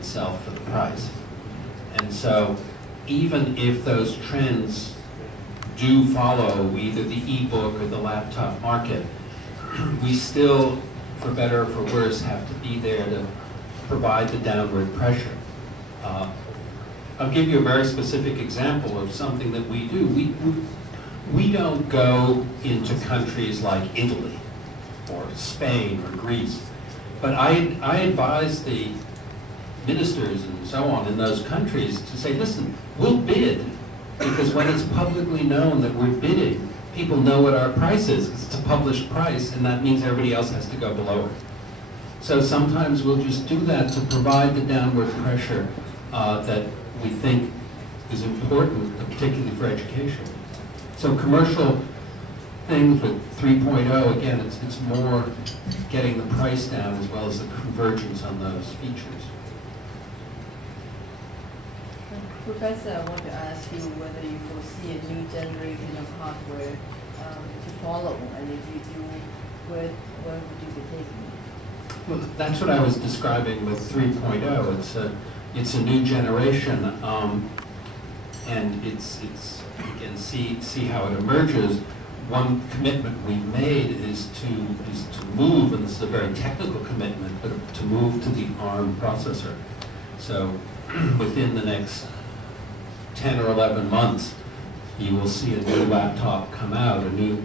itself for the price. And so even if those trends do follow either the e-book or the laptop market, we still, for better or for worse, have to be there to provide the downward pressure. I'll give you a very specific example of something that we do. We don't go into countries like Italy or Spain or Greece, but I advise the ministers and so on in those countries to say, listen, we'll bid, because when it's publicly known that we're bidding, people know what our price is. It's a published price, and that means everybody else has to go below it. So sometimes we'll just do that to provide the downward pressure that we think is important, particularly for education. So commercial things with 3.0, again, it's more getting the price down as well as the convergence on those features. Professor, I want to ask you whether you foresee a new generation of hardware to follow, and if you do, where would you be taking it? Well, that's what I was describing with 3.0. It's a new generation, and it's again, see how it emerges. One commitment we made is to move, and this is a very technical commitment, but to move to the ARM processor. So within the next 10 or 11 months, you will see a new laptop come out, a new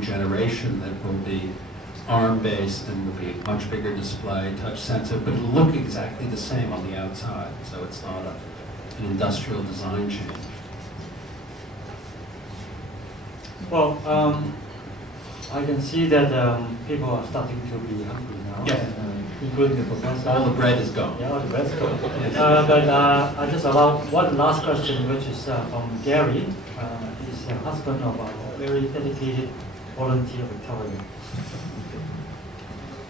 generation that will be ARM-based and will be a much bigger display, touch sensitive, but it'll look exactly the same on the outside, so it's not an industrial design change. Well, I can see that people are starting to be hungry now, Yeah. Including the professor. All the bread is gone. Yeah, all the bread's gone. But I just allow one last question, which is from Gary. He's the husband of a very dedicated volunteer Victorian.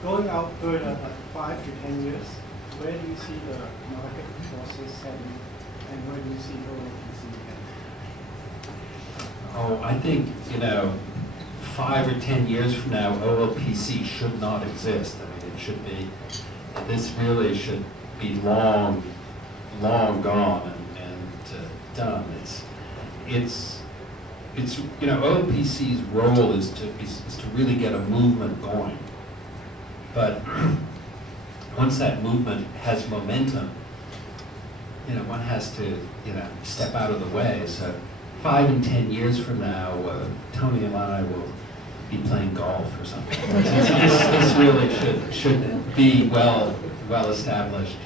Going out further, 5 to 10 years, where do you see the market forces heading, and where do you see OLPC heading? Oh, I think, 5 or 10 years from now, OLPC should not exist. I mean, it should be, this really should be long gone and done. It's OLPC's role is to really get a movement going. But once that movement has momentum, one has to, step out of the way. So 5 and 10 years from now, Tony and I will be playing golf or something. This really should be well established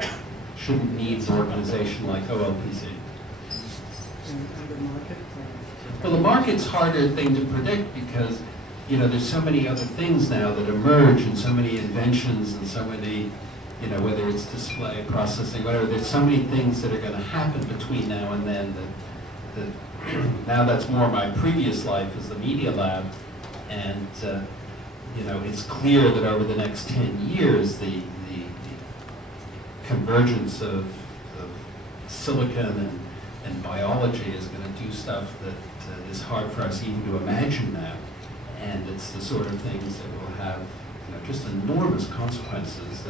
and shouldn't need an organization like OLPC. And the market? Well, the market's a harder thing to predict because there's so many other things now that emerge, and so many inventions, and so many, whether it's display, processing, whatever, there's so many things that are going to happen between now and then that now that's more my previous life as the Media Lab, and it's clear that over the next 10 years, the convergence of silicon and biology is going to do stuff that is hard for us even to imagine now. And it's the sort of things that will have just enormous consequences.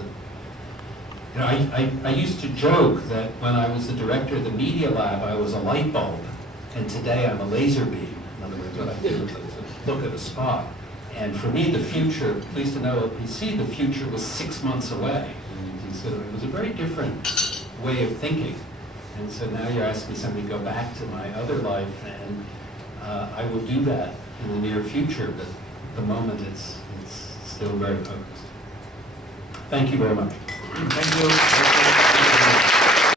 That I used to joke that when I was the director of the Media Lab, I was a light bulb, and today I'm a laser beam. In other words, what I do is I look at a spot. And for me, the future, at least in OLPC, the future was 6 months away. And so it was a very different way of thinking. And so now you're asking me something to go back to my other life, and I will do that in the near future, but at the moment it's still very focused. Thank you very much. Thank you.